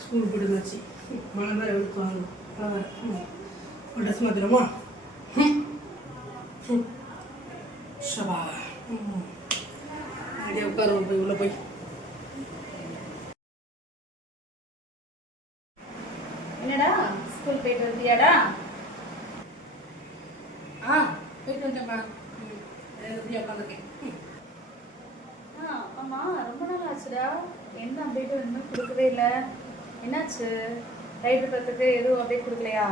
School போயிட்டு மழை தான் எடுத்து வாங்கணும். மழை வேறு ட்ரெஸ் மாற்றிடுமா? ஷபா அப்படியே உட்காருவோம் போய் உள்ளே போய். என்னடா ஸ்கூல் போயிட்டு வந்தியாடா? போயிட்டு வந்துட்டேன்ப்பா. எப்படியா உட்காந்துருக்கேன். ஆமா, ரொம்ப நாள் ஆச்சுடா. என்ன அப்டேட் இன்னும் கொடுக்கவே இல்லை. என்னாச்சு? ரைட்டு பத்துக்கு எதுவும் அப்டேட் கொடுக்கலையா?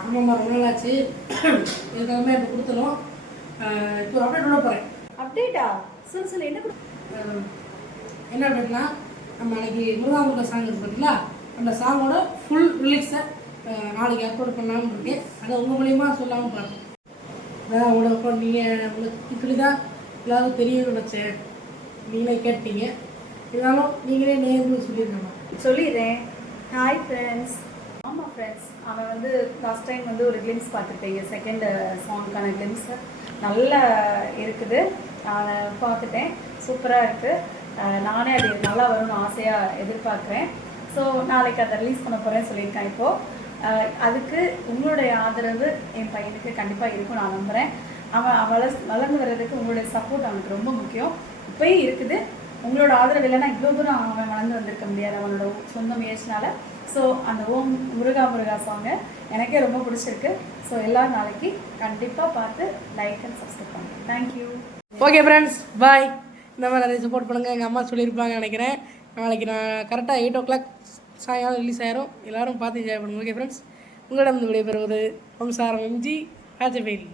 ஆமாம்மா, ரொம்ப நாள் ஆச்சு. இதுக்காகவே இப்போ கொடுத்துரும். இப்போ அப்டேட் விட போகிறேன். அப்டேட்டா? சொல்லு என்ன என்ன அப்டேட்னா, நம்ம அன்றைக்கி முருகா சாங் இருக்கு பார்த்தீங்களா, அந்த சாங்கோட ஃபுல் ரிலீக்ஸை நாளைக்கு அப்லோட் பண்ணாமல் இருக்கேன். அதை உங்கள் மூலியமா சொல்லாமல் பார்த்தேன். அதான் உங்களோட நீங்கள் உங்களுக்கு இப்படி தான் எல்லாரும் தெரியும்னு நினச்சேன். நீங்களே கேட்டீங்க. இருந்தாலும் நீங்களே நேரில் சொல்லிடுறேன். Hi friends. ஆமாம் ஃப்ரெண்ட்ஸ், அவன் வந்து லாஸ்ட் டைம் வந்து ஒரு கிளிம்ஸ் பார்த்துருப்பீங்க. செகண்ட் சாங்க்கான கிளிம்ஸ் நல்லா இருக்குது. நான் பார்த்துட்டேன். சூப்பராக இருக்குது. நானே அது நல்லா வரும்னு ஆசையாக எதிர்பார்க்குறேன். ஸோ நாளைக்கு அதை ரிலீஸ் பண்ண போகிறேன்னு சொல்லியிருக்கேன். இப்போது அதுக்கு உங்களுடைய ஆதரவு என் பையனுக்கு கண்டிப்பாக இருக்கும் நான் நம்புகிறேன். அவன் வளர்ந்து வர்றதுக்கு உங்களுடைய சப்போர்ட் அவனுக்கு ரொம்ப முக்கியம். இப்போயும் இருக்குது. உங்களோட ஆதரவு இல்லைன்னா இவ்வளோ தூரம் அவன் வளர்ந்து வந்திருக்க முடியாது அவனோட சொந்த முயற்சினால. ஸோ அந்த ஓம் முருகா சாங்கை எனக்கே ரொம்ப பிடிச்சிருக்கு. ஸோ எல்லோரும் நாளைக்கு கண்டிப்பாக பார்த்து லைக் அண்ட் சப்ஸ்கிரைப் பண்ணுங்கள். தேங்க்யூ. ஓகே ஃப்ரெண்ட்ஸ், பாய். இந்த மாதிரி நிறைய சப்போர்ட் பண்ணுங்கள். எங்கள் அம்மா சொல்லியிருப்பாங்கன்னு நினைக்கிறேன். நாளைக்கு நான் கரெக்டாக 8 o'clock சாயங்காலம் ரிலீஸ் ஆயிரும். எல்லோரும் பார்த்து என்ஜாய் பண்ணுங்கள். ஓகே ஃப்ரெண்ட்ஸ், உங்களிடம் விடைபெறுவது வம்சாரம் எம்ஜி ராஜவேலி.